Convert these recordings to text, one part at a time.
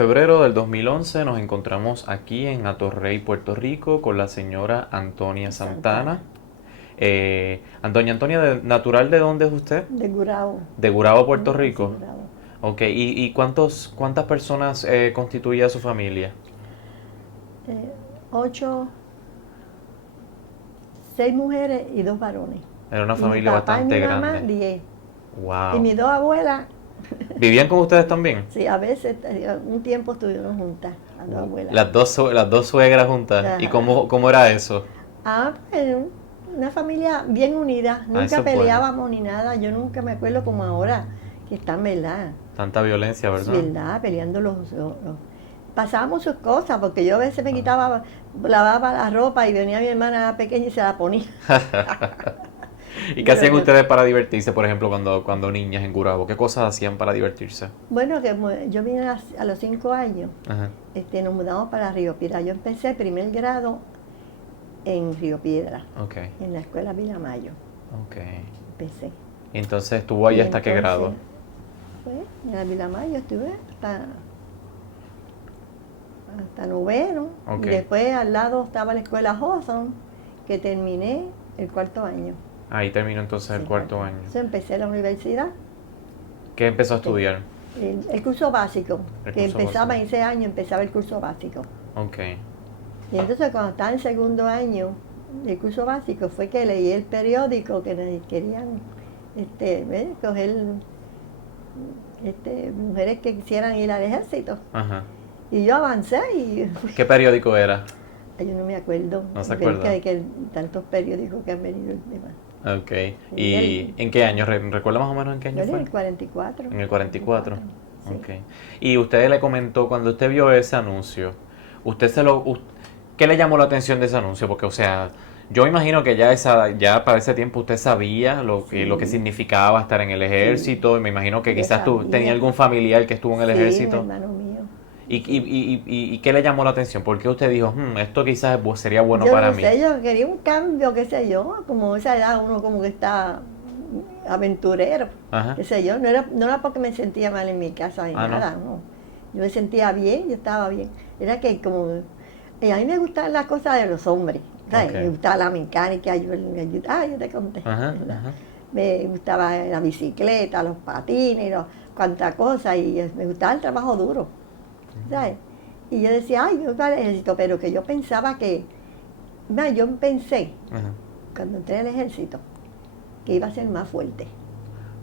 febrero del 2011 nos encontramos aquí en Atorrey, Puerto Rico, con la señora Antonia Santana. Santana, Doña Antonia, ¿natural de dónde es usted? de Gurabo. De Gurabo, Puerto Sí, Rico. Gurabo. Ok, ¿y cuántas personas constituía su familia? 8, 6 mujeres y 2 varones. Era una Y mi familia papá y bastante mi mamá, grande. 10. Y Wow. mis 2 abuelas, ¿Vivían con ustedes también? sí, a veces, un tiempo estuvieron juntas, las 2 abuelas. Las dos suegras juntas. ¿Y Ajá. cómo era eso? Pues, una familia bien unida, Ah, eso nunca es bueno. peleábamos ni nada. Yo nunca me acuerdo como ahora, que están, ¿verdad? Tanta violencia, Sí, ¿verdad? ¿verdad? Peleando pasábamos sus cosas, porque yo a veces me quitaba, lavaba la ropa y venía mi hermana pequeña y se la ponía. ¿Y qué Pero hacían ustedes para divertirse, por ejemplo, cuando niñas en Gurabo? ¿Qué cosas hacían para divertirse? bueno, yo vine a los 5 años, Ajá. nos mudamos para Río Piedra. Yo empecé el primer grado en Río Piedra, Ok, en la escuela Vilamayo. ok. Empecé. Y entonces estuvo ahí Y hasta qué grado? pues, en la Vilamayo estuve hasta noveno. Ok. Y después al lado estaba la escuela Hawthorne, que terminé el 4.º año. Ahí terminó entonces el Sí, cuarto año. Entonces empecé la universidad, ¿Qué empezó a estudiar? el curso básico, El que curso empezaba básico. en ese año, empezaba el curso básico. Ok. Y entonces cuando estaba en segundo año del curso básico fue que leí el periódico que querían coger mujeres que quisieran ir al ejército. Ajá. Y yo avancé y ¿Qué periódico era? ay, yo no me acuerdo. ¿No se Pero acuerda? que tantos periódicos que han venido el tema. Ok. ¿Y en qué año? ¿Recuerda más o menos en qué año Yo en fue? el 44. En el 44. Sí. Ok. Y usted le comentó, cuando usted vio ese anuncio, ¿qué le llamó la atención de ese anuncio? Porque, o sea, yo imagino que ya para ese tiempo usted sabía lo que Sí, significaba estar en el sí. ejército, y me imagino que Yo quizás tú tenía sabía. algún familiar que estuvo en el Sí, un ejército. hermano mío. ¿Y, y, Sí. y, y qué le llamó la atención? ¿Por qué usted dijo, esto quizás sería bueno Yo para no mí? sé, yo quería un cambio, qué sé yo, como a esa edad uno como que está aventurero, Ajá. qué sé yo, no era porque me sentía mal en mi casa ni Ah, no. nada, no. Yo me sentía bien, yo estaba bien. Era que como, a mí me gustaban las cosas de los hombres, ¿sabes? Ok. Me gustaba la mecánica, yo te conté, Ajá, ¿verdad? ajá. Me gustaba la bicicleta, los patines, cuánta cosa, y me gustaba el trabajo duro, ¿sabes? Y yo decía, ay, me gusta el ejército, pero que yo pensaba yo pensé, Ajá. cuando entré al ejército, que iba a ser más fuerte.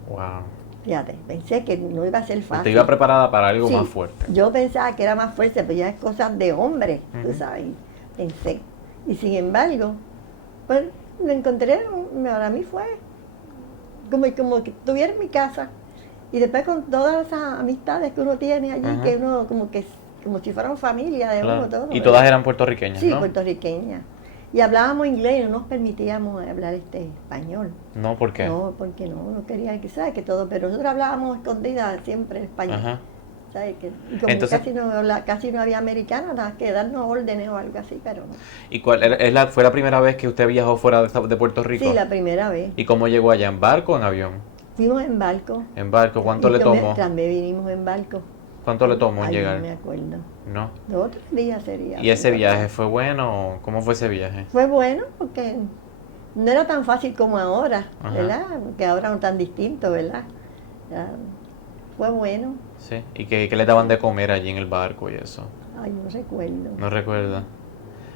Wow. Fíjate, pensé que no iba a ser Usted iba fácil. preparada para algo más Sí, fuerte. yo pensaba que era más fuerte, pero ya es cosas de hombre, tú Ujú. sabes, pensé. Y sin embargo, pues lo encontré, para mí fue como que estuviera en mi casa. Y después con todas esas amistades que uno tiene allí, Ajá. que uno como si fueran familia de uno Claro. todo, Y todas ¿verdad? eran puertorriqueñas, Sí, ¿no? puertorriqueña. Y hablábamos inglés y no nos permitíamos hablar español. No, ¿por qué? No, porque no quería que sabes que todo, pero nosotros hablábamos escondidas siempre español. Ajá. ¿Sabes? Y como Entonces, casi no había americanos, nada que darnos órdenes o algo así, pero no. ¿y fue la primera vez que usted viajó fuera de Puerto Sí, Rico? la primera vez. ¿Y cómo llegó allá? ¿En barco o en avión? Fuimos en barco En barco. ¿Cuánto y le tomó? también vinimos en barco. ¿Cuánto le tomó en Ay, yo no llegar? me acuerdo. No. 2 o 3 días sería. ¿Y ese sí, viaje fue bueno o cómo fue ese viaje? fue bueno porque no era tan fácil como ahora, Ajá. ¿verdad? Porque ahora no es tan distinto, ¿verdad? Ya, fue bueno. Sí. ¿Y qué le daban de comer allí en el barco y eso? Ay, no recuerdo. No recuerda.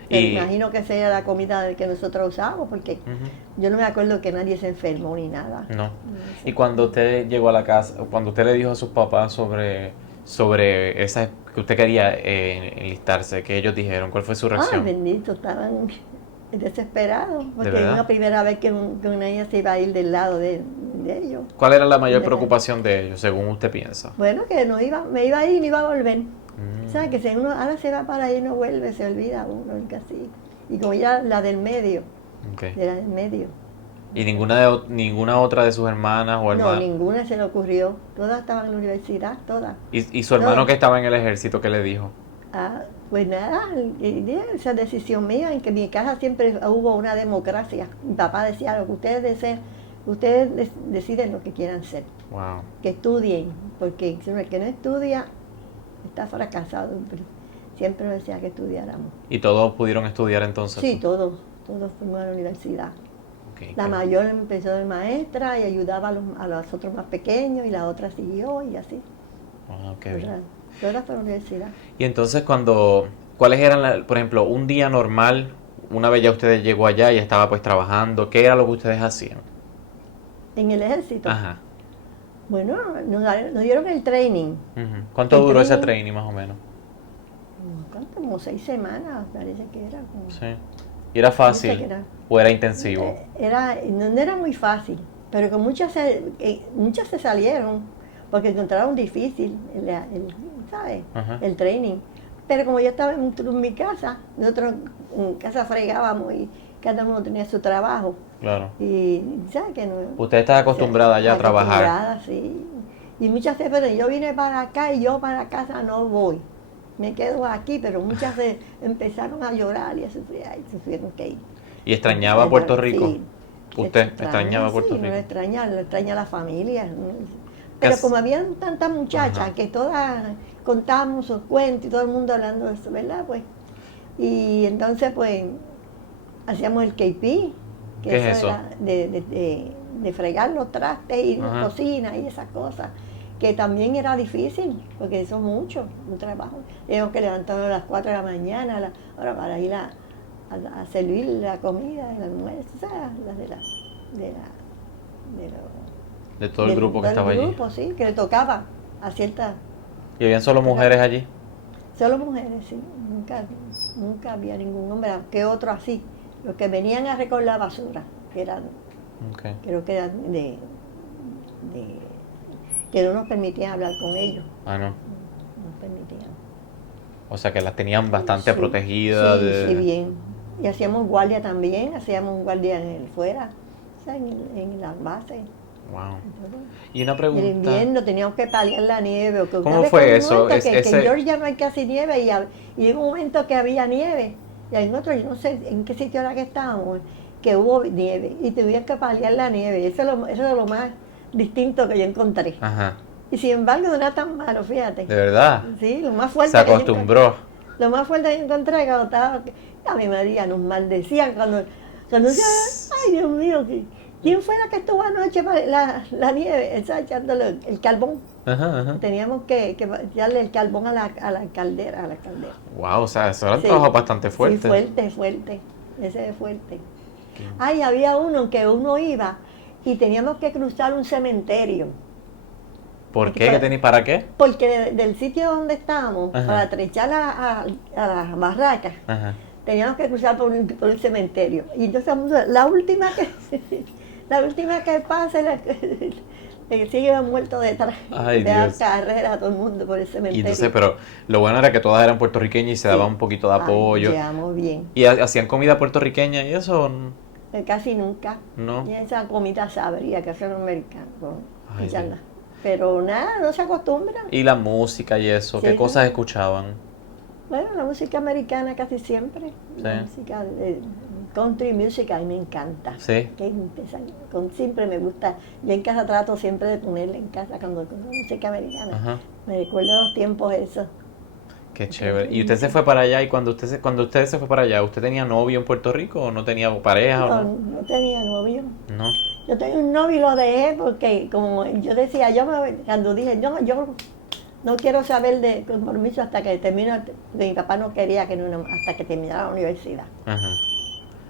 Pero Y... imagino que sea la comida que nosotros usamos, porque Ujú. yo no me acuerdo que nadie se enfermó ni nada. No. No Y sé. cuando usted llegó a la casa, cuando usted le dijo a sus papás sobre esa que usted quería enlistarse, ¿qué ellos dijeron? ¿Cuál fue su Ay, reacción? bendito, estaban desesperados, ¿De porque era verdad? la primera vez que una niña se iba a ir del lado de ellos. ¿Cuál era la mayor preocupación de ellos, según usted piensa? Bueno, que me iba a ir y no iba a volver. O sea, Mm, que si uno ahora se va para ahí y no vuelve, se olvida uno, casi. Y como ya la del medio, ok. de la del medio. ¿Y ninguna otra de sus hermanas o No, hermanos? ninguna se le ocurrió. Todas estaban en la universidad, todas. ¿Y su hermano Todas. que estaba en el ejército, qué le dijo? Pues nada, esa decisión mía, en que en mi casa siempre hubo una democracia. Mi papá decía, lo que ustedes deseen, deciden lo que quieran ser, Wow. que estudien, porque el que no estudia está fracasado, pero siempre nos decía que estudiáramos. ¿Y todos pudieron estudiar entonces? Sí, todos fuimos a la universidad. Okay, La mayor empezó de maestra y ayudaba a los otros más pequeños y la otra siguió y así. qué bien. Todas fue a la universidad. Y entonces ¿cuáles eran, por ejemplo, un día normal, una vez ya usted llegó allá y estaba pues trabajando, qué era lo que ustedes hacían? En el ejército. Ajá. Bueno, nos dieron el training. Uh-huh. ¿Cuánto duró ese training más o menos? ¿Cuánto? Como 6 semanas, parece que era. Sí. ¿Y era fácil o era intensivo? No era muy fácil, pero que muchas se salieron porque encontraron difícil ¿sabes? Ajá. El training. Pero como yo estaba en mi casa, nosotros en casa fregábamos y cada uno tenía su trabajo. Claro. Y ¿sabes que no? Usted está acostumbrada ya a trabajar. Acostumbrada, sí. Y muchas veces, pero yo vine para acá y yo para casa no voy. Me quedo aquí, pero muchas veces empezaron a llorar y a sufrir, y se tuvieron que ir. ¿Y extrañaba Puerto Rico? Sí. ¿Usted extrañaba Puerto Rico? Sí, lo extraña a la familia. Pero como habían tantas muchachas que todas contábamos sus cuentos y todo el mundo hablando de eso, ¿verdad? Pues, y entonces pues hacíamos el KP, que ¿Qué es eso? era de fregar los trastes y la cocina y esas cosas, que también era difícil, porque eso es mucho, un trabajo. Teníamos que levantarnos a las 4 de la mañana ahora para ir a servir la comida, el almuerzo, o sea, de todo el grupo que estaba allí. Grupo, sí, que le tocaba a ciertas. ¿Y habían solo mujeres allí? Solo mujeres, sí. Nunca había ningún hombre, que otro así. Los que venían a recoger la basura, que eran, creo que eran que no nos permitían hablar con ellos. Ah, no. No nos permitían. O sea que las tenían bastante protegidas. Sí, bien. Y hacíamos guardia también, hacíamos guardia fuera, o sea, en las bases. Wow. Y una pregunta. En el invierno teníamos que paliar la nieve. ¿Cómo fue eso? Que en Georgia no hay casi nieve y en un momento que había nieve. Y en otro, yo no sé en qué sitio era que estábamos, que hubo nieve y tuvimos que paliar la nieve. Eso es lo más distinto que yo encontré. Ajá. Y sin embargo no era tan malo, fíjate. ¿De verdad? Sí, lo más fuerte. Se acostumbró. Lo más fuerte que yo encontré cuando estaba, a mi María, nos maldecían cuando ay Dios mío, ¿quién fue la que estuvo anoche para la nieve? Estaba echándole el carbón. Ajá. Teníamos que echarle el carbón a la caldera. Wow, o sea, eso era un trabajo bastante fuerte. Sí, fuerte. Ese es fuerte. Ay, había uno que uno iba y teníamos que cruzar un cementerio. ¿Por qué? ¿Para qué? Porque del sitio donde estábamos, para trechar a las barracas, teníamos que cruzar por el cementerio. Y entonces la última que pase, que sigue muerto detrás. Ay, de Dios. Carrera a todo el mundo por el cementerio. Y entonces, pero lo bueno era que todas eran puertorriqueñas y se daba un poquito de apoyo. Llevamos bien. ¿Y hacían comida puertorriqueña y eso? Casi nunca. No. Y esa comida sabría que hacen los americanos. Ay, pero nada, no se acostumbran. ¿Y la música y eso? ¿Qué cosas escuchaban? Bueno, la música americana casi siempre. Sí. La música country music a mí me encanta. Sí. Siempre me gusta. Yo en casa trato siempre de ponerla en casa cuando la música americana. Ajá. Me recuerdo los tiempos esos. Qué chévere. ¿Y usted se fue para allá? Y cuando usted se fue para allá, ¿usted tenía novio en Puerto Rico o no tenía pareja? No tenía novio. No. Yo tenía un novio y lo dejé porque, como yo decía, cuando dije, yo no quiero saber de compromiso hasta que termine, mi papá no quería hasta que terminara la universidad. Ajá.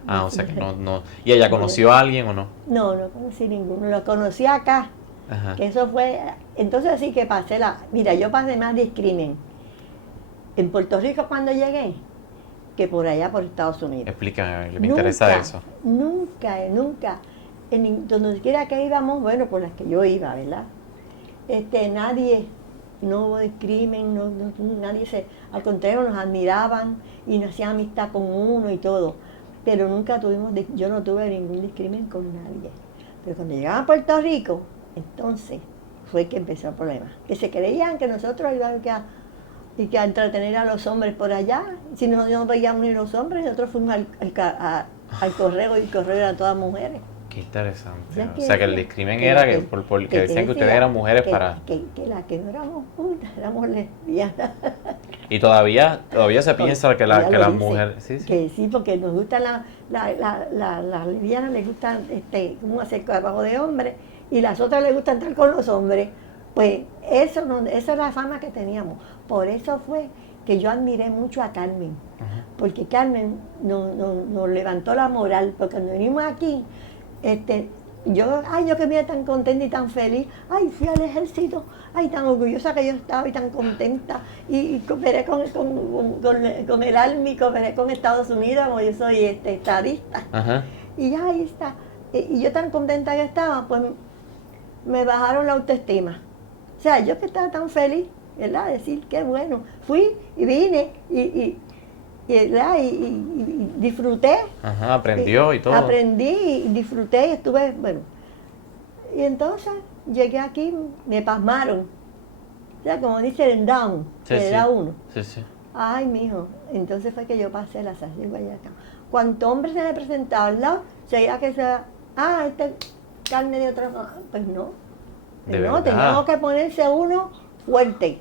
Ah, o sea que no. ¿Y ella conoció a alguien o no? No conocí ninguno. Lo conocí acá. Ajá. Que eso fue, entonces sí que mira, yo pasé más discrimen en Puerto Rico cuando llegué que por allá por Estados Unidos. Explícame, me interesa eso. Nunca, donde quiera que íbamos, bueno, por las que yo iba, ¿verdad? Nadie, no hubo discrimen, nadie al contrario, nos admiraban y nos hacían amistad con uno y todo. Pero yo no tuve ningún discrimen con nadie. Pero cuando llegaba a Puerto Rico, entonces fue que empezó el problema. Que se creían que nosotros íbamos a entretener a los hombres por allá. Si no veíamos ni los hombres, nosotros fuimos al correo y el correo eran todas mujeres. Qué interesante. Ya O sea, que el decía discrimen que era la que decían que ustedes decía eran mujeres que, para... que la que no éramos juntas, éramos lesbianas. Y todavía se piensa que, Ella que lo las dice, mujeres... Sí, sí. que sí, porque nos gustan las lesbianas, les gustan cómo hacer trabajo de hombres, y las otras les gustan estar con los hombres. Pues eso, no, esa es la fama que teníamos. Por eso fue que yo admiré mucho a Carmen, Ajá. porque Carmen nos levantó la moral, porque cuando venimos aquí, yo que me iba tan contenta y tan feliz, ay, fui al ejército, ay, tan orgullosa que yo estaba y tan contenta, y cooperé con el Army, cooperé con Estados Unidos, como yo soy estadista, Ajá. y ya ahí está, y yo tan contenta que estaba, pues me bajaron la autoestima. O sea, yo que estaba tan feliz, ¿verdad? Decir, qué bueno, fui y vine ¿verdad? Y disfruté. Ajá, aprendió y todo. Aprendí y disfruté y estuve, bueno. Y entonces llegué aquí, me pasmaron. O sea, como dice el down, Sí, que le sí. da uno. Sí, sí. Ay, mijo, entonces fue que yo pasé la salsa y Guayacán. Cuanto hombre se me presentaba al lado, seguía que sea, carne de otra, pues no. De No, verdad. teníamos que ponerse uno fuerte,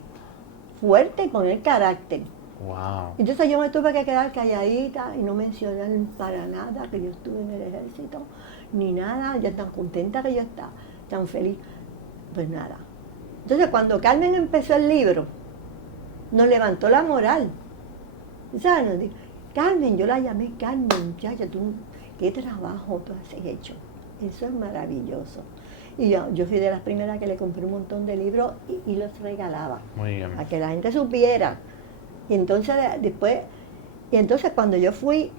fuerte y poner carácter. Wow. Entonces yo me tuve que quedar calladita y no mencionar para nada que yo estuve en el ejército, ni nada, ya tan contenta que yo estaba, tan feliz, pues nada. Entonces cuando Carmen empezó el libro, nos levantó la moral. ¿Sabes? Nos dijo, Carmen, yo la llamé Carmen, muchacha, tú, qué trabajo tú has hecho. Eso es maravilloso. Y yo fui de las primeras que le compré un montón de libros y los regalaba. Muy bien. Para que la gente supiera. Y entonces cuando yo fui,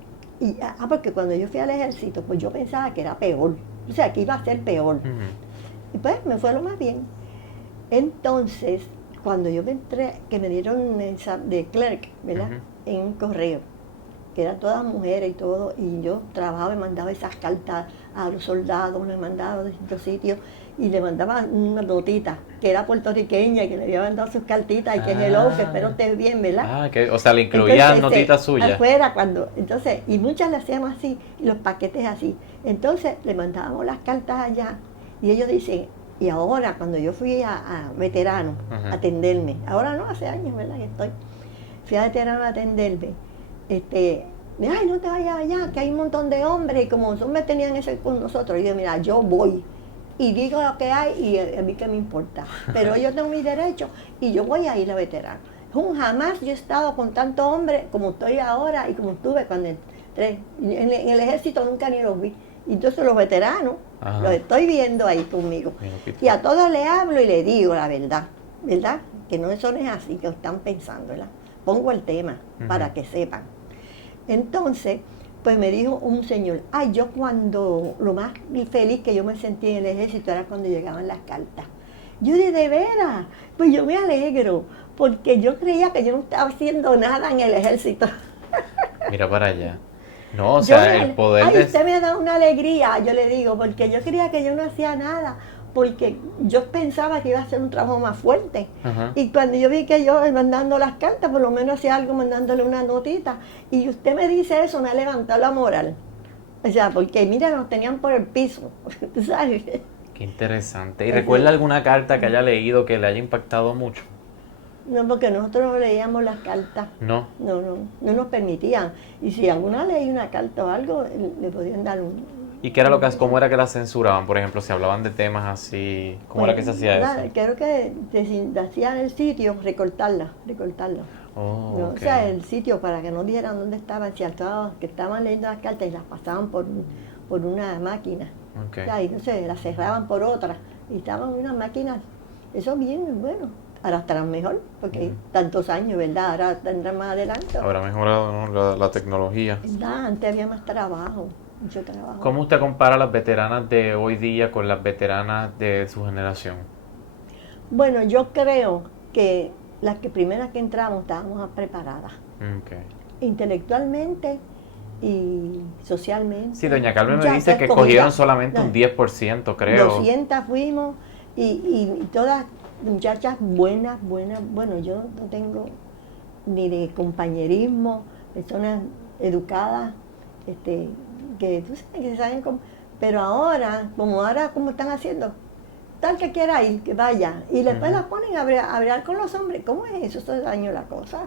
porque cuando yo fui al ejército, pues yo pensaba que era peor. O sea, que iba a ser peor. Uh-huh. Y pues me fue lo más bien. Entonces, cuando yo me entré, que me dieron de clerk, ¿verdad? Uh-huh. En un correo, que eran todas mujeres y todo, y yo trabajaba y mandaba esas cartas a los soldados, me mandaba de distintos sitios, y le mandaba una notita, que era puertorriqueña, y que le había mandado sus cartitas, y que hello, que espero estés bien, ¿verdad? O sea, le incluía notitas suyas. Afuera, y muchas le hacíamos así, y los paquetes así. Entonces, le mandábamos las cartas allá, y ellos dicen, y ahora, cuando yo fui a veterano, Uh-huh. a atenderme, ahora no, hace años, ¿verdad? Que fui a veterano a atenderme, ay, no te vayas allá, que hay un montón de hombres, y como los hombres tenían eso con nosotros, y yo, mira, yo voy, y digo lo que hay, y a mí qué me importa, pero yo tengo mis derechos, y yo voy a ir a veterano. Jamás yo he estado con tantos hombres como estoy ahora, y como estuve cuando entré, en el ejército nunca ni los vi, y entonces los veteranos, Ajá. los estoy viendo ahí conmigo, y a todos les hablo y les digo la verdad, ¿verdad? Que no, eso no es así, que están pensando, ¿verdad? Pongo el tema para que sepan. Entonces, pues me dijo un señor, yo cuando, lo más feliz que yo me sentí en el ejército era cuando llegaban las cartas. Yo dije, de veras, pues yo me alegro, porque yo creía que yo no estaba haciendo nada en el ejército. Mira para allá. No, o sea, el poder de... usted me ha dado una alegría, yo le digo, porque yo creía que yo no hacía nada, porque yo pensaba que iba a hacer un trabajo más fuerte. Ajá. Y cuando yo vi que yo mandando las cartas, por lo menos hacía algo mandándole una notita, y usted me dice eso, me ha levantado la moral. O sea, porque mira, nos tenían por el piso, ¿tú sabes? Qué interesante. ¿Y recuerda alguna carta que haya leído que le haya impactado mucho? No, porque nosotros no leíamos las cartas. No. No nos permitían. Y si alguna leía una carta o algo, le podían dar un... ¿Y qué era cómo era que la censuraban? Por ejemplo, si hablaban de temas así, ¿cómo era que se hacía eso? Creo que hacían el sitio, recortarla. Oh, ¿No? okay. O sea, el sitio para que no vieran dónde estaban, si que estaban leyendo las cartas y las pasaban por una máquina. Okay. O sea, y no sé, las cerraban por otra. Y estaban unas máquinas, eso bien, bueno. Ahora estarán mejor, porque tantos años, ¿verdad? Ahora tendrán más adelante. Habrá mejorado, ¿no? la tecnología. ¿Verdad? Antes había más trabajo, mucho trabajo. ¿Cómo usted compara a las veteranas de hoy día con las veteranas de su generación? Bueno, yo creo que las primeras que entramos estábamos más preparadas. Okay. Intelectualmente y socialmente. Sí, doña Carmen me dice que cogieron solamente un 10%, creo. 200 fuimos y todas muchachas buenas. Bueno, yo no tengo ni de compañerismo, personas educadas, que tú sabes que saben Pero ahora, como están haciendo, tal que quiera ir, que vaya. Y después la ponen a hablar con los hombres. ¿Cómo es eso? Eso daño la cosa.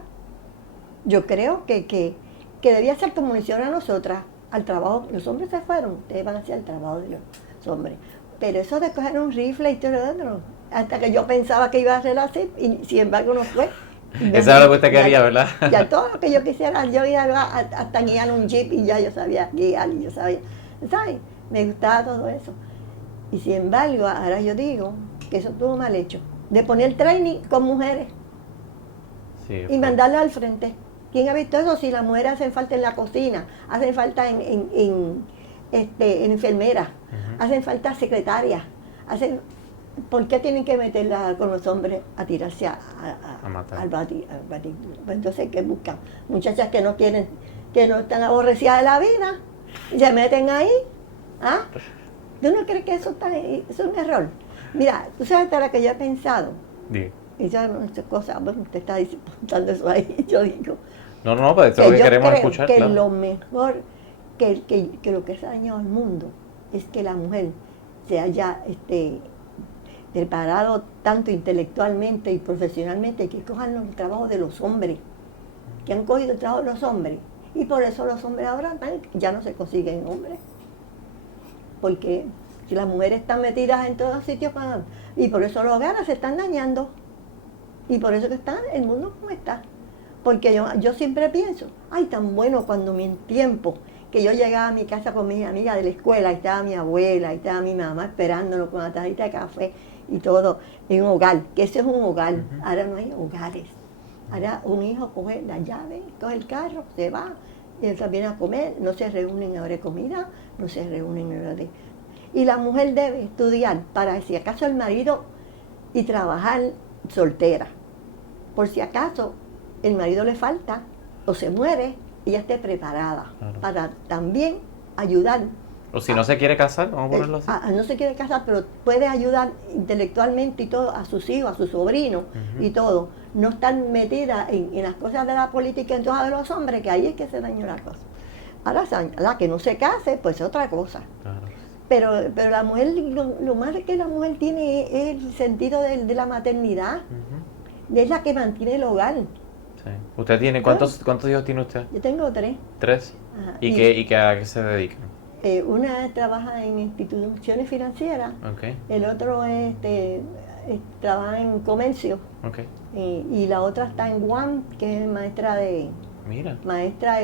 Yo creo que debía ser como lo hicieron a nosotras, al trabajo. Los hombres se fueron, ustedes van hacia el trabajo de los hombres. Pero eso de coger un rifle y todo lo otro, hasta que yo pensaba que iba a ser así, y sin embargo no fue. Eso es lo que usted quería, ¿verdad? Ya todo lo que yo quisiera, yo iba hasta guiar un jeep y ya yo sabía guiar y yo sabía, ¿sabes? Me gustaba todo eso. Y sin embargo, ahora yo digo que eso estuvo mal hecho. De poner training con mujeres Sí, y mandarlas al frente. ¿Quién ha visto eso? Si las mujeres hacen falta en la cocina, hacen falta en enfermeras, hacen falta secretarias, ¿por qué tienen que meterla con los hombres a tirarse a matar. al batir? Entonces, ¿qué buscan? Muchachas que no quieren, que no están aborrecidas de la vida, y se meten ahí. ¿Ah? ¿Tú no crees que eso es un error? Mira, tú sabes de lo que yo he pensado. Diga. Y ya no sé cosas, bueno, usted está contando eso ahí, yo digo. No, pues eso es lo que queremos escuchar, Que claro. lo mejor, que lo que se ha dañado al mundo es que la mujer se haya preparado tanto intelectualmente y profesionalmente que cojan los trabajos de los hombres, que han cogido el trabajo de los hombres. Y por eso los hombres ahora ya no se consiguen hombres. Porque si las mujeres están metidas en todos sitios, y por eso los hogares se están dañando. Y por eso que está el mundo como está. Porque yo siempre pienso, ay, tan bueno cuando mi tiempo, que yo llegaba a mi casa con mis amigas de la escuela, y estaba mi abuela, y estaba mi mamá esperándonos con una tacita de café y todo, en un hogar, que ese es un hogar. Ahora no hay hogares. Ahora un hijo coge la llave, coge el carro, se va, y él viene a comer, no se reúnen a hora de comida, no se reúnen a hora de... Y la mujer debe estudiar para si acaso el marido y trabajar soltera. Por si acaso el marido le falta o se muere, ella esté preparada para también ayudar. O si no se quiere casar, vamos a ponerlo así. No se quiere casar, pero puede ayudar intelectualmente y todo a sus hijos, a sus sobrinos y todo. No estar metida en las cosas de la política en todas de los hombres, que ahí es que se dañó la cosa. Ahora, la que no se case, pues es otra cosa. Claro. Pero la mujer, lo más que la mujer tiene es el sentido de la maternidad. Es la que mantiene el hogar. Sí. ¿Usted tiene, cuántos hijos tiene usted? Yo tengo 3. 3. Ajá. ¿Y a qué se dedican? Una trabaja en instituciones financieras, Okay. el otro trabaja en comercio, Okay. y la otra está en Guam, que es maestra del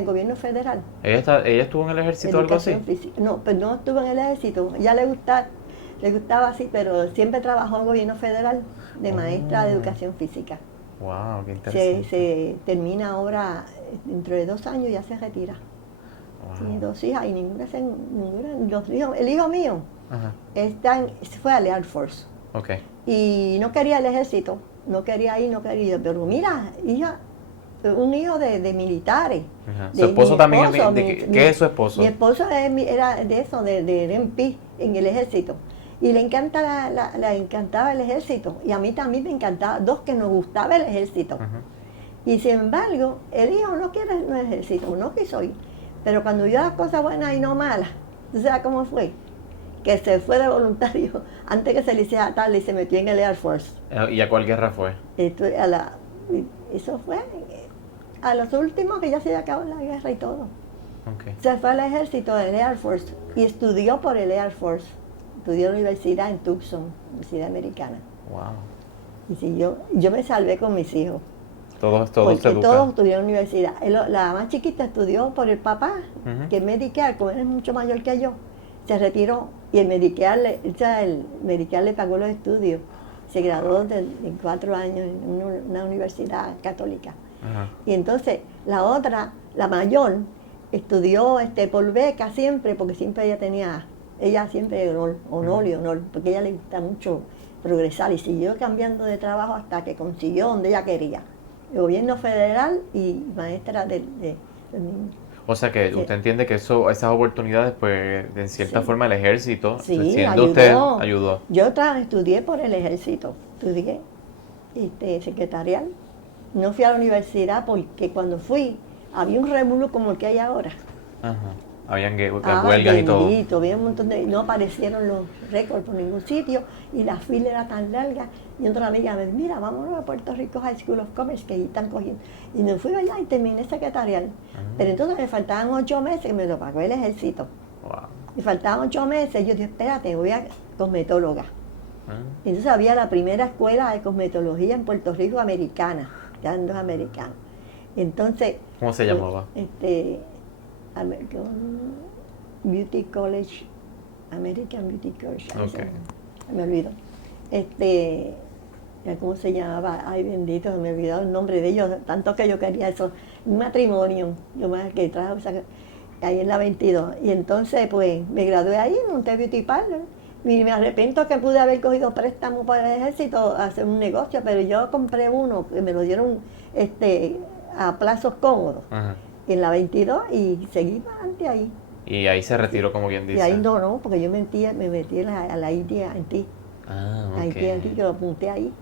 gobierno federal. ¿Ella estuvo en el ejército o algo así? Física. No, pues no estuvo en el ejército. Ella le gustaba así, pero siempre trabajó en el gobierno federal de maestra de educación física. Wow, qué interesante. Se termina ahora, dentro de 2 años ya se retira. Wow. Tiene 2 hijas y ninguna el hijo mío fue al Air Force. Okay. Y no quería el ejército, no quería ir, pero mira, hija, un hijo de militares. Su esposo también, ¿qué es su esposo? Mi esposo era de eso, de MP en el ejército. Y le encantaba el ejército. Y a mí también me encantaba, 2 que nos gustaba el ejército. Y sin embargo, el hijo no quiere el ejército, no quiso ir. Pero cuando vio las cosas buenas y no malas, ¿tú sabes cómo fue? Que se fue de voluntario antes que se le hiciera tarde y se metió en el Air Force. ¿Y a cuál guerra fue? Eso fue a los últimos que ya se acabó la guerra y todo. Okay. Se fue al ejército del Air Force y estudió por el Air Force. Estudió en la universidad en Tucson, universidad americana. Wow. Y si yo me salvé con mis hijos. Todos se porque educan. todos estudiaron en la universidad. La más chiquita estudió por el papá, que es Medicare, como él es mucho mayor que yo. Se retiró y el Medicare le pagó los estudios. Se graduó en 4 años en una universidad católica. Y entonces la otra, la mayor, estudió por beca siempre, porque siempre ella siempre honor, porque a ella le gusta mucho progresar y siguió cambiando de trabajo hasta que consiguió donde ella quería. El gobierno federal y maestra del O sea que usted entiende que esas oportunidades, pues, en cierta forma el ejército, siendo ayudó. usted, ayudó. Yo estudié por el ejército, estudié secretarial. No fui a la universidad porque cuando fui había un revuelo como el que hay ahora. Habían huelgas y todo. bendito, había un montón de, no aparecieron los récords por ningún sitio y la fila era tan larga. Y otra amiga me dijo, mira, vámonos a Puerto Rico High School of Commerce, que ahí están cogiendo. Y me fui allá y terminé secretarial. Pero entonces me faltaban 8 meses y me lo pagó el ejército. Wow. Me faltaban 8 meses, yo dije, espérate, voy a cosmetóloga. Y entonces había la primera escuela de cosmetología en Puerto Rico americana, eran dos americanos. Entonces, ¿Cómo se llamaba? American Beauty College, American Beauty College, Ok. me olvido. ¿Cómo se llamaba? Ay, bendito, me he olvidado el nombre de ellos, tanto que yo quería eso. Un matrimonio, yo me que trajo ahí en la 22. Y entonces, pues, me gradué ahí, monté Beauty Parlor. Y me arrepiento que pude haber cogido préstamo para el ejército a hacer un negocio, pero yo compré uno, que me lo dieron a plazos cómodos, Ajá. en la 22, y seguí para adelante ahí. Y ahí se retiró, como bien Y dice. ahí no, porque yo me metí a la India, en ti. Ah, ok. Haití, que lo apunté ahí.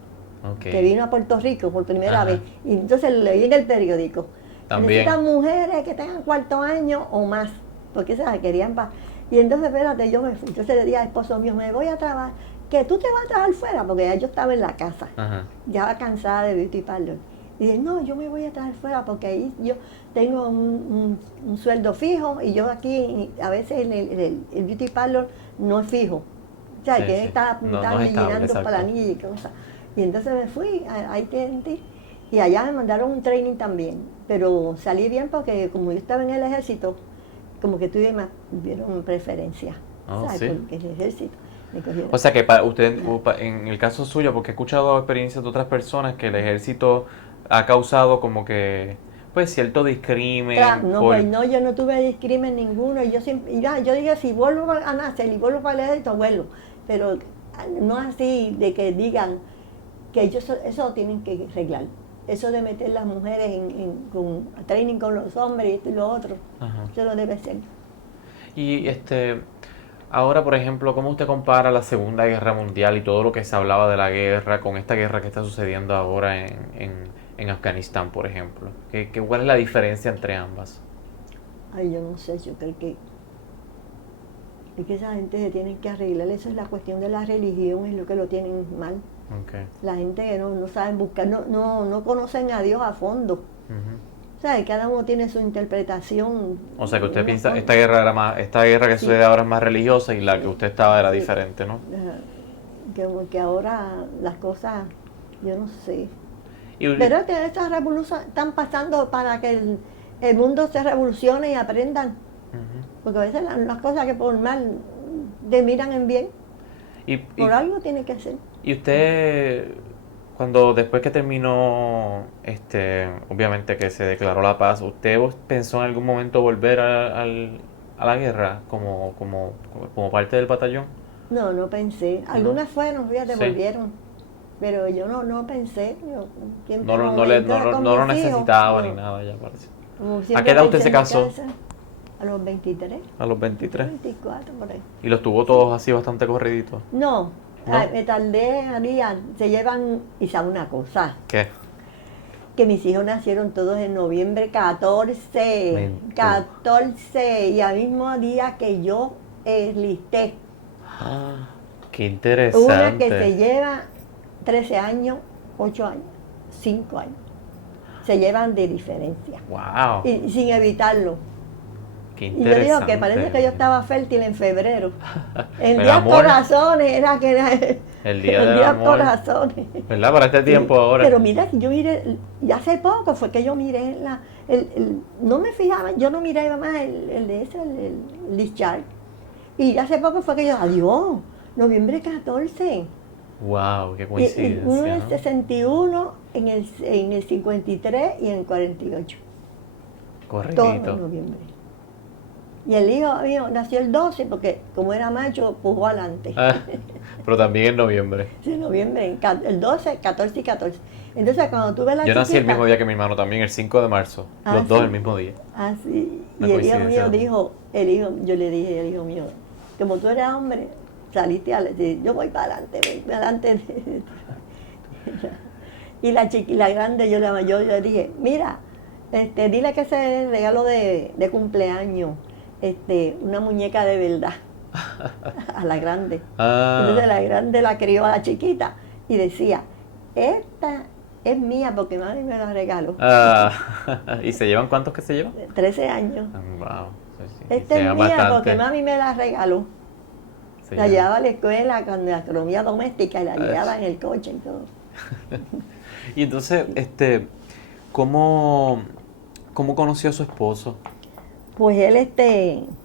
Ok. Que vino a Puerto Rico por primera Ajá. vez. Y entonces leí en el periódico. También. Necesitan mujeres que tengan cuarto año o más, porque se querían para. Y entonces, espérate, yo me fui. Entonces le dije al esposo mío, me voy a trabajar, que tú te vas a trabajar fuera, porque ya yo estaba en la casa. Ajá. Ya estaba cansada de beauty parlor. Y dije, no, yo me voy a trabajar fuera, porque ahí yo tengo un sueldo fijo, y yo aquí, a veces el beauty parlor no es fijo. O sea, Sí, que sí. estar No apuntando es y estable, llenando exacto. planillas y cosas. Y entonces me fui a AT&T y allá me mandaron un training también. Pero salí bien porque como yo estaba en el ejército, como que tuve más, dieron preferencia. Oh, ¿sabes? sí. Porque el ejército me cogieron. O sea que para usted, en el caso suyo, porque he escuchado experiencias de otras personas que el ejército ha causado como que, pues, cierto discrimen. No, pues no, yo no tuve discrimen ninguno. Yo siempre, yo dije, si vuelvo a nacer y vuelvo para el ejército, vuelvo. Pero no así de que digan que ellos eso lo tienen que arreglar. Eso de meter las mujeres con training con los hombres y esto y lo otro, Ajá. eso no debe ser. Y ahora, por ejemplo, ¿cómo usted compara la Segunda Guerra Mundial y todo lo que se hablaba de la guerra con esta guerra que está sucediendo ahora en Afganistán, por ejemplo? ¿Cuál es la diferencia entre ambas? Ay, yo no sé, yo creo que es que esa gente se tiene que arreglar. Eso es la cuestión de la religión, es lo que lo tienen mal. Okay. La gente que no saben buscar, no conocen a Dios a fondo. Ujú. O sea, cada uno tiene su interpretación. O sea que usted Una piensa, forma. esta guerra que Sí. sucede ahora es más religiosa y la Sí. que usted estaba era Sí. diferente, ¿no? Que ahora las cosas, yo no sé. Y, Pero que estas revoluciones están pasando para que el mundo se revolucione y aprendan. Ujú. Porque a veces las cosas que por mal te miran en bien, y, por algo tiene que ser. y usted, después que terminó, obviamente que se declaró la paz, ¿usted pensó en algún momento volver a la guerra como parte del batallón? No pensé. Algunas fueron, fíjate, Sí. volvieron. Pero yo no pensé. Yo siempre No, como no me quedé con lo mis hijos, necesitaba no. ni nada, ya parece. Como ¿A siempre qué edad usted pensé se en mi casó? casa, a los 23, A los 23. 24 por ahí. Y los tuvo todos así bastante corriditos. No, ¿No? me tardé, María, se llevan, y sabe una cosa, ¿Qué? que mis hijos nacieron todos en noviembre 14, Mentira. 14, y al mismo día que yo listé. Ah, qué Una interesante. que se lleva 13 años, 8 años, 5 años. Se llevan de diferencia. Wow, Y sin evitarlo. qué Y yo interesante. digo que parece que yo estaba fértil en febrero. El El día amor. corazones era que era El día del amor. corazones. ¿Verdad? Para este tiempo Sí, ahora. pero mira, yo miré, y hace poco fue que yo miré no me fijaba, yo no miraba más el discharge. Y hace poco fue que yo, adiós, noviembre 14. Wow, qué Y uno coincidencia, en el ¿no? 61, en el 53 y en el 48. Todo en Correctito. noviembre. Y el hijo mío nació el 12 porque como era macho, pujó adelante. Ah, pero también en noviembre. Sí, en noviembre, el 12, 14 y 14. Entonces cuando tuve la Yo nací el chiquita, mismo día que mi hermano también, el 5 de marzo. Ah, Los dos sí. el mismo día. así, Una y el hijo coincidencia. mío dijo, yo le dije al hijo mío, como tú eres hombre, saliste a decir, yo voy para adelante. Y la grande, yo le dije, mira, dile que ese es el regalo de cumpleaños, una muñeca de verdad, a la grande. Ah, Entonces la grande la crió a la chiquita y decía, esta es mía porque mami me la regaló. ah, ¿y se llevan cuántos que se llevan? 13 años. Wow, sí, sí, Esta se es llevan mía porque bastante. mami me la regaló. Se La llevan. llevaba a la escuela con la economía doméstica y la Ah, llevaba en el coche y todo. Y entonces, ¿cómo, cómo conoció a su esposo? Pues él,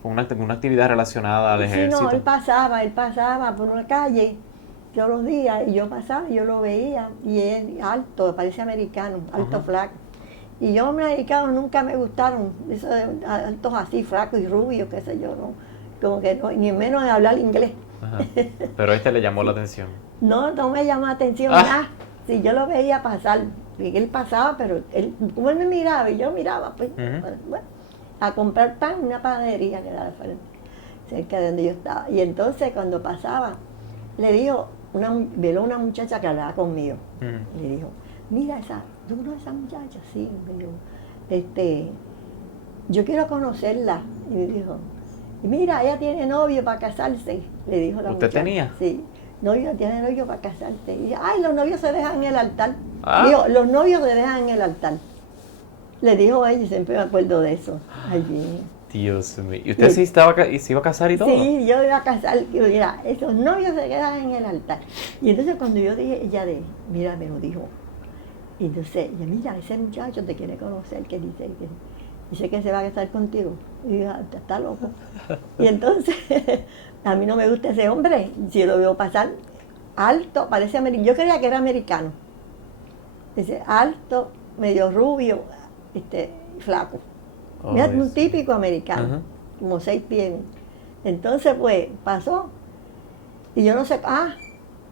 ¿Fue una actividad relacionada al sí, no, ejército? él pasaba por una calle todos los días y yo pasaba y yo lo veía y él alto, parece americano, alto, Ajá. flaco. Y yo americanos nunca me gustaron, esos altos así, flacos y rubios, qué sé yo, no, como que no, ni menos de hablar inglés. Ajá. Pero le llamó la atención. No, no me llamó la atención Ah. nada. Si yo lo veía pasar, y él pasaba, pero él, como él me miraba y yo miraba, pues, Ujú. bueno, a comprar pan en una panadería que era de frente, cerca de donde yo estaba. Y entonces cuando pasaba, le dijo, veló una muchacha que hablaba conmigo. Ujú. Le dijo, mira ¿tú conoces a esa muchacha? Sí, me dijo, yo quiero conocerla. Y me dijo, mira, ella tiene novio para casarse, le dijo la ¿Usted muchacha. tenía? Sí, tiene novio para casarse. Y dijo, ay, los novios se dejan en el altar. Ah. Dijo, los novios se dejan en el altar. Le dijo ella, y siempre me acuerdo de eso. Allí. Dios mío. ¿Y usted sí se iba a casar y todo? Sí, yo iba a casar, y mira, esos novios se quedan en el altar. Y entonces cuando yo dije, mira, me lo dijo. Y entonces, ella, mira, ese muchacho te quiere conocer, que dice que se va a casar contigo. Y yo, está loco. Y entonces, a mí no me gusta ese hombre. Si yo lo veo pasar, alto, parece americano. Yo creía que era americano. Dice, alto, medio rubio, flaco. Oh, Mira, Dios un típico americano, Ajá. como 6 pies. Entonces, pues, pasó. Y yo no sé,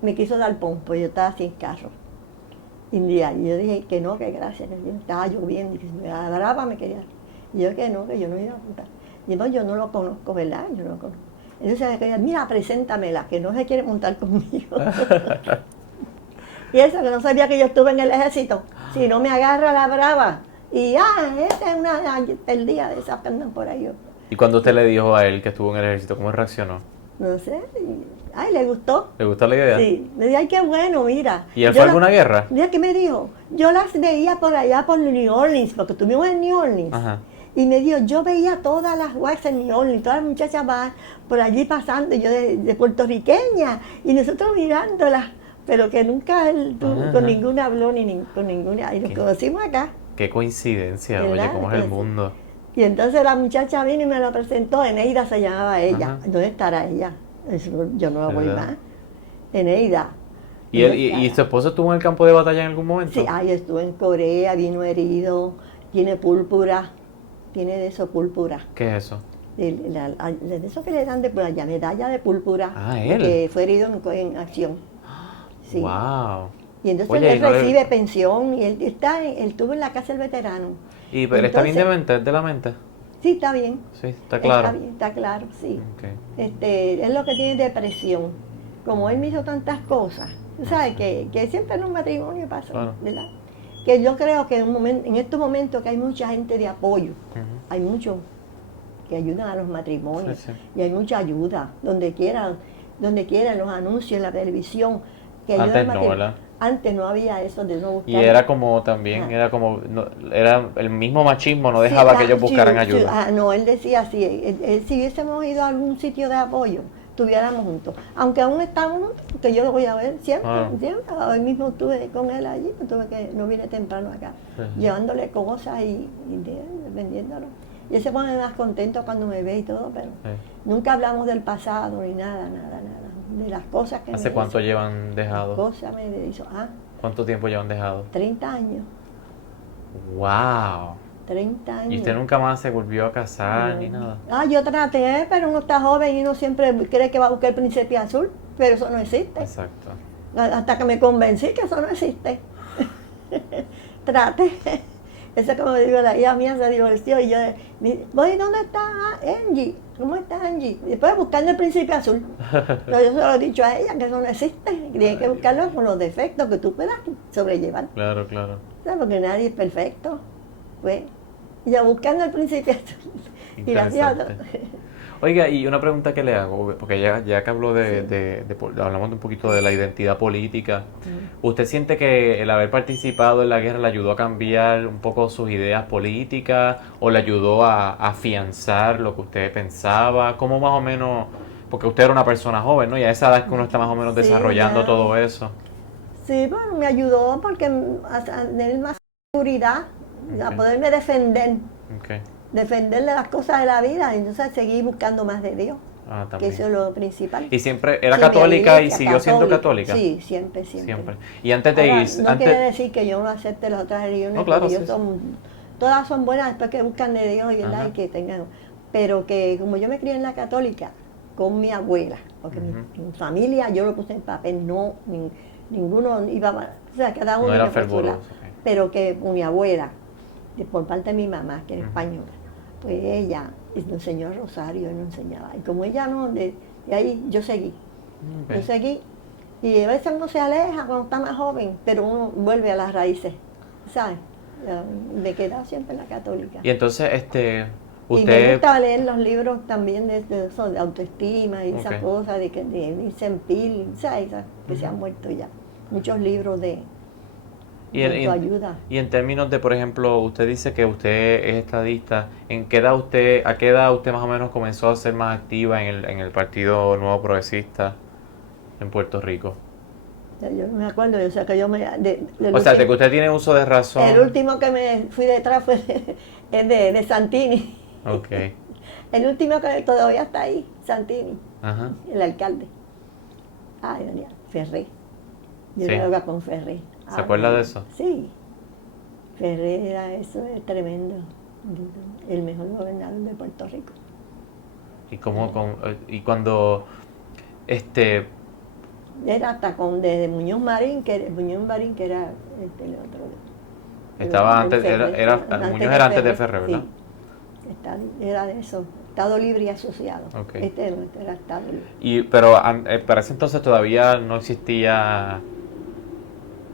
me quiso dar pompo, yo estaba sin carro. Y yo dije que no, que gracias, que estaba lloviendo, y que me brava me quería. Y yo que no iba a apuntar. Y yo no lo conozco, ¿verdad? Yo no lo conozco. Entonces me quería, mira, preséntamela, que no se quiere montar conmigo. Y eso, que no sabía que yo estuve en el ejército. Si no me agarra la brava. Y esta es una perdida de esas que andan por ahí. ¿Y cuando usted le dijo a él que estuvo en el ejército, cómo reaccionó? No sé, le gustó. ¿Le gustó la idea? Sí, me dijo, ay, qué bueno, mira. ¿Y él fue a alguna guerra? Mira, ¿qué me dijo? Yo las veía por allá por New Orleans, porque estuvimos en New Orleans. Ajá. Y me dijo, yo veía todas las guays en New Orleans, todas las muchachas van por allí pasando, y yo de puertorriqueña, y nosotros mirándolas, pero que nunca él con ninguna habló, ni con ninguna, y nos conocimos acá. Qué coincidencia, oye, ¿Verdad? cómo es el mundo. Y entonces la muchacha vino y me la presentó, Eneida se llamaba ella. Ajá. ¿Dónde estará ella? Eso, yo no la voy ¿Verdad? más. Eneida. ¿Y su esposo estuvo en el campo de batalla en algún momento? Sí, estuvo en Corea, vino herido, tiene púrpura, tiene de eso púrpura. ¿Qué es eso? De eso que le dan de allá, medalla de púrpura. ¿Él? Que fue herido en acción. Sí. Wow. Y entonces Oye, él recibe pensión y él estuvo en la casa del veterano. ¿Y pero está bien de mente, es de la mente? Sí, está bien. Sí, está claro. Está bien, está claro, sí. Okay. Es lo que tiene depresión. Como él me hizo tantas cosas, tú sabes que siempre en un matrimonio pasa, Claro. ¿verdad? Que yo creo que en estos momentos que hay mucha gente de apoyo, Ujú. hay muchos que ayudan a los matrimonios, Sí, sí. y hay mucha ayuda, donde quieran, los anuncios en la televisión, que ayudan Antes al no, matrimonio. ¿verdad? Antes no había eso de no buscar. Y era como también, Ajá. era como, era el mismo machismo, no dejaba que ellos buscaran ayuda. No, él decía así, si hubiésemos ido a algún sitio de apoyo, estuviéramos juntos. Aunque aún estamos juntos, porque yo lo voy a ver siempre, siempre. Hoy mismo estuve con él allí, no vine temprano acá, llevándole cosas y vendiéndolo. Y él se pone más contento cuando me ve y todo, pero nunca hablamos del pasado ni nada, de las cosas que ¿Hace cuánto llevan dejado? Cosas me hizo, ¿Cuánto tiempo llevan dejado? 30 años. ¡Wow! 30 años. ¿Y usted nunca más se volvió a casar ni nada? Yo traté, pero uno está joven y uno siempre cree que va a buscar el príncipe azul, pero eso no existe. Exacto. Hasta que me convencí que eso no existe. Traté. Eso es como digo, la hija mía se divorció y yo, voy, ¿dónde está Angie? ¿Cómo está Angie? Y después buscando el príncipe azul. Pero yo se lo he dicho a ella, que eso no existe. Tienes que buscarlo con los defectos que tú puedas sobrellevar. Claro, claro. ¿Sabes? Porque nadie es perfecto. Pues, y yo buscando el príncipe azul. Y la hacía todo. Interesante. Oiga, y una pregunta que le hago, porque ya que habló hablamos un poquito de la identidad política, ¿usted siente que el haber participado en la guerra le ayudó a cambiar un poco sus ideas políticas o le ayudó a afianzar lo que usted pensaba? ¿Cómo más o menos, porque usted era una persona joven, ¿no? Y a esa edad que uno está más o menos Sí, desarrollando ya. todo eso. Sí, bueno, me ayudó porque a tener más seguridad, a Ok, poderme defender, ok. defender de las cosas de la vida, y entonces seguir buscando más de Dios, Ah, que también. eso es lo principal. ¿Y siempre era Sí, mi católica y iglesia, siguió siendo católica, católica? sí, siempre, siempre. Siempre. Y antes de Ahora, ir, no quiere decir que yo no acepte las otras No, religiones, claro, porque sí, ellos sí. son, todas son buenas después que buscan de Dios, ¿verdad? Ajá. Y que tengan, pero que como yo me crié en la católica, con mi abuela, porque Ujú. mi familia, yo lo puse en papel, no, ninguno iba, o sea, cada No uno era iba por su lado, fervoroso. Ok. pero que mi abuela, por parte de mi mamá, que era Ujú. española, pues ella nos enseñó el rosario, nos enseñaba, y como ella no, de ahí yo seguí. Ok. Yo seguí y a veces uno se aleja cuando está más joven, pero uno vuelve a las raíces, ¿sabes? Me he quedado siempre en la católica. Y entonces, Y me usted, gusta leer los libros también de eso, de autoestima y ok. esas cosas, de Vincent Peale, ¿sabes? Que se Ujú. han muerto ya. Muchos libros Y de en, autoayuda. y en términos de, por ejemplo, usted dice que usted es estadista, ¿en qué edad usted, a qué edad usted más o menos comenzó a ser más activa en el Partido Nuevo Progresista en Puerto Rico? Yo no me acuerdo, yo sé que yo me... O sea, de que usted tiene uso de el razón. último que me fui detrás fue es de Santini. Ok. El último que todavía está ahí, Santini, Ajá. el alcalde. Ay, Daniel, Ferré. Yo Sí. era con Ferré. ¿Se Ay, acuerda de María. eso? Sí, Ferré era eso, es tremendo. El mejor gobernador de Puerto Rico. Y y cuando, este, Era hasta con desde Muñoz Marín, que era el otro. estaba El antes, Ferré, Muñoz era antes de Ferrer, ¿verdad? sí, era de eso, Estado Libre y Asociado. Ok. Este no, este era Estado Libre. Pero para ese entonces todavía no existía,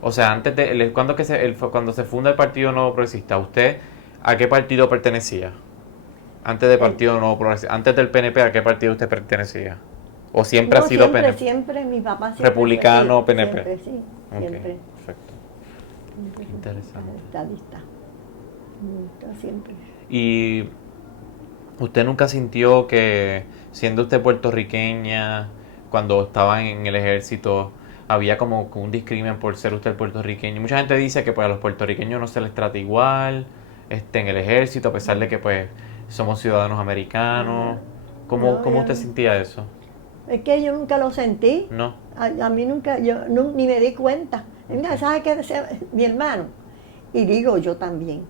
o sea, antes de, cuando se funda el Partido Nuevo Progresista, ¿usted a qué partido pertenecía? Antes del El- Partido Nuevo Progresista, antes del PNP, ¿a qué partido usted pertenecía? ¿O siempre ha no, sido siempre, PNP? siempre, mi papá siempre fue, Republicano, sí, PNP. siempre, sí, Ok, siempre. perfecto. Siempre Qué fue interesante. estadista. Nunca, siempre. ¿Y usted nunca sintió que, siendo usted puertorriqueña, cuando estaba en el ejército, había como un discrimen por ser usted puertorriqueño? Mucha gente dice que pues a los puertorriqueños no se les trata igual, en el ejército, a pesar de que pues somos ciudadanos americanos. Ajá. ¿Cómo, No, cómo usted sentía eso? es que yo nunca lo sentí. No. A mí nunca, yo ni me di cuenta. Mira, Ok. ¿sabes qué decía mi hermano? Y digo yo también.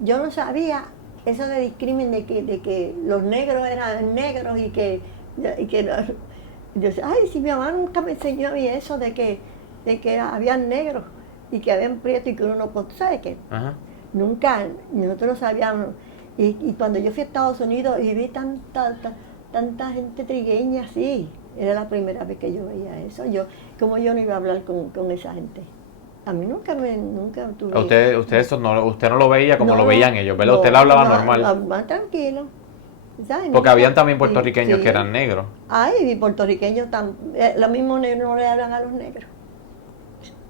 Yo no sabía eso de discrimen de que los negros eran negros y que yo decía, ay, si mi mamá nunca me enseñó a mí eso de que habían negros y que habían prietos y que uno no podía, ¿sabes qué? Ajá. Nunca, nosotros lo sabíamos. Y cuando yo fui a Estados Unidos y vi tanta gente trigueña así, era la primera vez que yo veía eso. ¿Cómo yo no iba a hablar con esa gente? A mí nunca A tuve... usted eso no, usted no lo veía como lo No, veían ellos, ¿verdad? Usted le no, hablaba normal. más tranquilo. ¿Sabes? Porque habían también Sí, puertorriqueños que sí. eran negros. Ay, y puertorriqueños lo mismo no le hablan a los negros.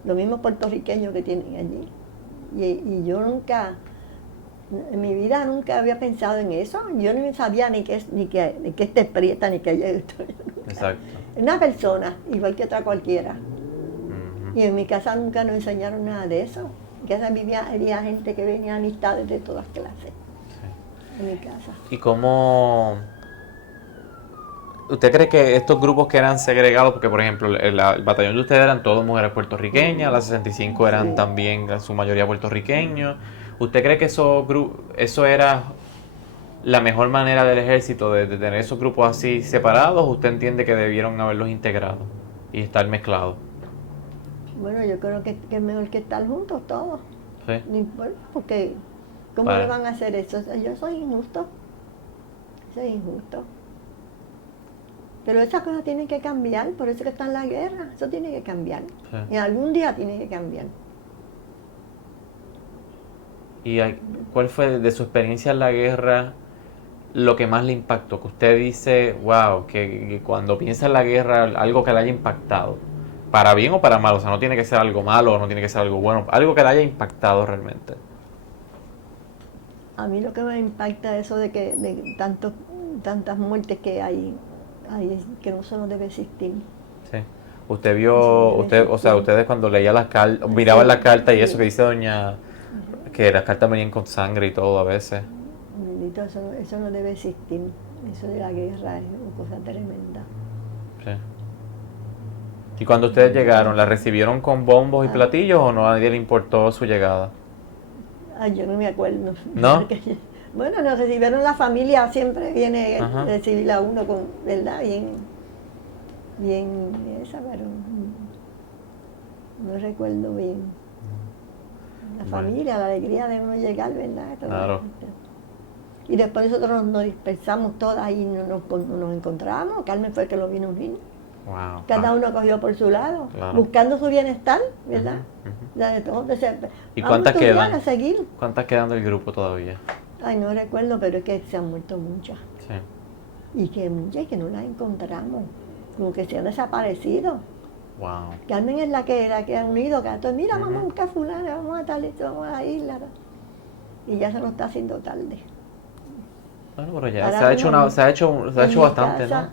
Los mismos puertorriqueños que tienen allí. Y yo nunca, en mi vida nunca había pensado en eso. Yo no sabía ni que esté prieta, ni que haya esto. Exacto. Una persona, igual que otra cualquiera. Ujú. Y en mi casa nunca nos enseñaron nada de eso. En casa había gente que venía amistades de todas clases. Sí. En mi casa. ¿Y cómo usted cree que estos grupos que eran segregados, porque por ejemplo el batallón de ustedes eran todas mujeres puertorriqueñas, las 65 eran Sí. también en su mayoría puertorriqueños, ¿usted cree que eso era la mejor manera del ejército de tener esos grupos así separados? ¿O usted entiende que debieron haberlos integrado y estar mezclados? Bueno, yo creo que es mejor que estar juntos todos. Sí. No importa, porque ¿cómo le van a hacer eso? Yo soy injusto. Soy injusto. Pero esas cosas tienen que cambiar, por eso que está en la guerra. Eso tiene que cambiar. Sí. Y algún día tiene que cambiar. ¿Y cuál fue de su experiencia en la guerra lo que más le impactó? Que usted dice, wow, que cuando piensa en la guerra, algo que le haya impactado, para bien o para mal, o sea, no tiene que ser algo malo, no tiene que ser algo bueno, algo que le haya impactado realmente. A mí lo que me impacta es eso de que tantas muertes que hay que no se nos debe existir. Sí. Usted Eso no vio, debe usted, o sea, existir. ustedes cuando leía las cartas, miraban Sí, las cartas y sí. eso que dice doña, que las cartas venían con sangre y todo a veces. Bendito, eso no debe existir. Eso de la guerra es una cosa tremenda. Sí. Y cuando ustedes llegaron, ¿la recibieron con bombos y Ay, platillos o no a nadie le importó su llegada? ay, yo no me acuerdo. ¿No? Bueno, nos recibieron la familia, siempre viene a Ajá. recibir a uno con, ¿verdad? Bien, bien, esa, pero no recuerdo bien. La Bueno, familia, la alegría de uno llegar, ¿verdad? claro. Y después nosotros nos dispersamos todas y no nos encontramos. Carmen fue el que lo vino a unir. Wow. Cada uno cogió por su lado, Claro. buscando su bienestar, ¿verdad? Ujú, ujú. Ya de todo, ¿Y vamos a cuántas estudiar, quedan? a seguir. ¿Cuántas quedan del grupo todavía? Ay, no recuerdo, pero es que se han muerto muchas. Sí. Y que muchas que no las encontramos, como que se han desaparecido. Wow. Carmen es la que ha unido, que entonces, mira, vamos a Ujú. buscar fulana, vamos a tal esto, vamos a irla. Y ya se nos está haciendo tarde. Bueno, pero ya Ahora se ha hecho mismo se ha en hecho mi bastante, ¿no? casa,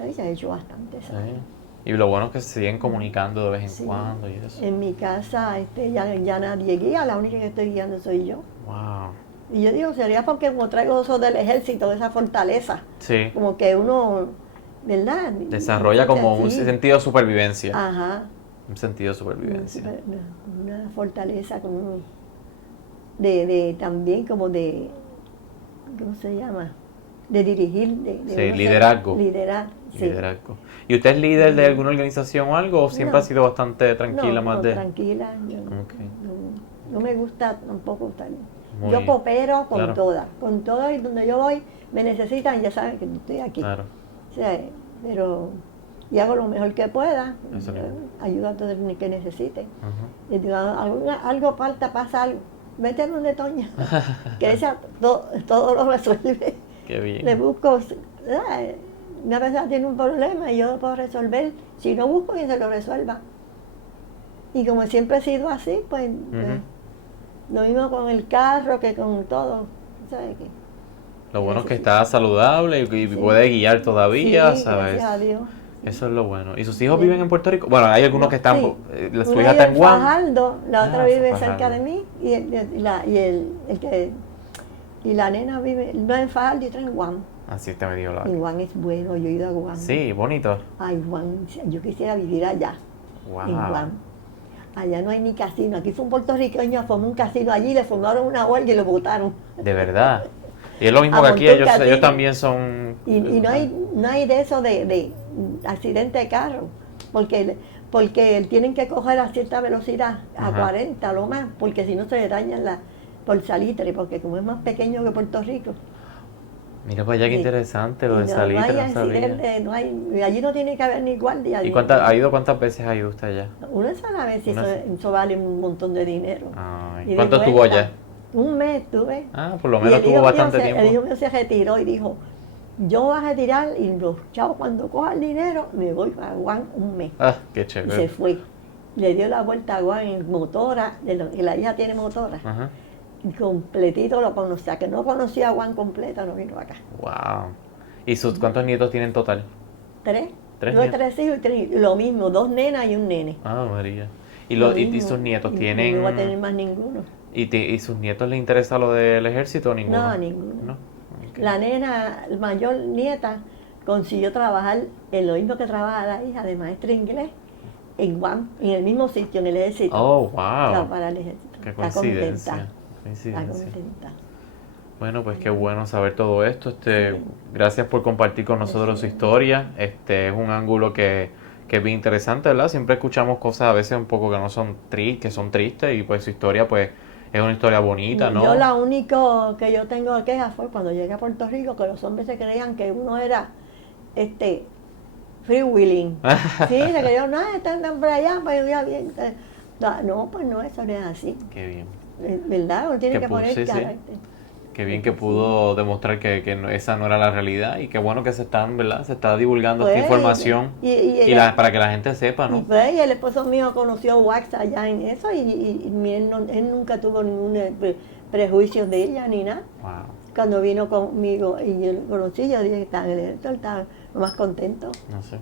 ay, se ha hecho bastante, ¿sabes? Sí. Y lo bueno es que se siguen comunicando de vez en Sí. cuando y eso. En mi casa ya nadie guía, la única que estoy guiando soy yo. Wow. Y yo digo, sería porque como traigo eso del ejército, de esa fortaleza, Sí. como que uno, ¿verdad? Desarrolla como un Sí. sentido de supervivencia. Ajá, Un sentido de supervivencia. una fortaleza como de también como de, ¿cómo se llama? De dirigir, Sí, uno liderazgo. liderar, sí. Liderazgo. ¿Y usted es líder de alguna organización o algo o siempre ha No, sido bastante tranquila más no, de...? tranquila, Ok. no me gusta tampoco estar. Muy Yo coopero claro. con todas y donde yo voy me necesitan, ya saben que estoy aquí. Claro. O sea, pero y hago lo mejor que pueda, Eso mismo. ayudo a todo el que necesite. Ujú. Y digo, algo falta, pasa algo, vete a donde Toña, que ella todo lo resuelve. Qué bien. Le busco, una persona tiene un problema y yo lo puedo resolver, si no busco quien se lo resuelva. Y como siempre he sido así, pues, lo mismo con el carro que con todo. ¿Sabes qué? Lo bueno es que Necesito. está saludable y Sí. puede guiar todavía, Sí, ¿sabes? gracias a Dios. Eso es lo bueno. ¿Y sus hijos Sí. viven en Puerto Rico? Bueno, hay algunos No, que están, sí. su Una hija vive está en en Guam. Fajardo, la otra vive cerca Fajardo. de mí y la nena vive, no en Fajardo y otra en Guam. Así te me dio la... Y Guam es bueno, yo he ido a Guam. Sí, bonito. Ay, Guam, yo quisiera vivir allá, en Wow. Guam. Allá no hay ni casino. Aquí fue un puertorriqueño a formar un casino allí, le formaron una huelga y lo botaron. De verdad. Y es lo mismo A que aquí, montar un ellos casino. también son... Y no hay de eso de accidente de carro, porque tienen que coger a cierta velocidad, a Ajá. 40 lo más, porque si no se le dañan por salitre, porque como es más pequeño que Puerto Rico. Mira para allá qué Sí. interesante lo Y de salitre, no hay no sabía. accidente, allí no tiene que haber ni guardia. ¿Y ha ido cuántas veces ha ido usted allá? Una sola vez, y Una eso vale un montón de dinero. Ay, Y de ¿cuánto estuvo vuelta, allá? Un mes estuve. Ah, por lo Y menos el tuvo hijo mío bastante el hijo tiempo. mío se retiró y dijo, yo voy a retirar y los chavos cuando coja el dinero me voy a Guam un mes. Ah, qué Y se chévere. fue. Le dio la vuelta a Guam en motora, y la hija tiene motora. Ajá. Y completito lo conocía, que no conocía a Guam completa, no vino acá. Wow. ¿Y cuántos nietos tienen en total? 3. ¿Tres Yo nietos? 3 hijos y 3. Lo mismo, 2 nenas y un nene. Ah, María. ¿Y, Lo y mismo. sus nietos Y tienen... no voy a tener más ninguno. ¿Y sus nietos les interesa lo del ejército o ninguno? No, ninguno. ¿No? Ok. La nena, la mayor nieta, consiguió trabajar en lo mismo que trabaja la hija de maestra inglés en Guam, en el mismo sitio, en el ejército. Oh, wow. Para el ejército. Qué Está contenta. coincidencia. Está Coincidencia. contenta. Bueno, pues qué bueno saber todo esto. Sí. Gracias por compartir con nosotros su historia. Es un ángulo que es bien interesante, ¿verdad? Siempre escuchamos cosas a veces un poco que no son que son tristes y pues su historia pues es una historia bonita, ¿no? Yo la único que yo tengo de queja fue cuando llegué a Puerto Rico, que los hombres se creían que uno era free willing. Sí, se creían, no, están por allá, pues ya bien. No, pues no, eso no es así. Qué bien. ¿Verdad? Uno tiene que poner sí, sí. carácter. Qué bien que pudo demostrar que esa no era la realidad y qué bueno que se están, ¿verdad? Se está divulgando esta Pues, información para que la gente sepa, y ¿no? pues el esposo mío conoció Wax allá en eso y él nunca tuvo ningún prejuicio de ella ni nada. Wow, Cuando vino conmigo y yo lo conocí, yo dije que estaba en el estaba lo más contento. no sé.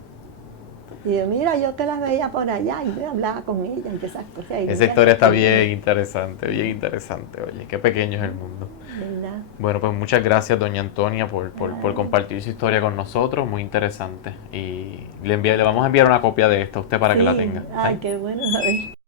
Y yo, mira, yo que la veía por allá y yo hablaba con ella y esas cosas. Y Esa mira, historia está bien interesante. Oye, qué pequeño es el mundo. ¿verdad? Bueno, pues muchas gracias, doña Antonia, por compartir su historia con nosotros, muy interesante. Y le vamos a enviar una copia de esta a usted para que la Sí, tenga. ay, ¿Ay? qué bueno, a ver.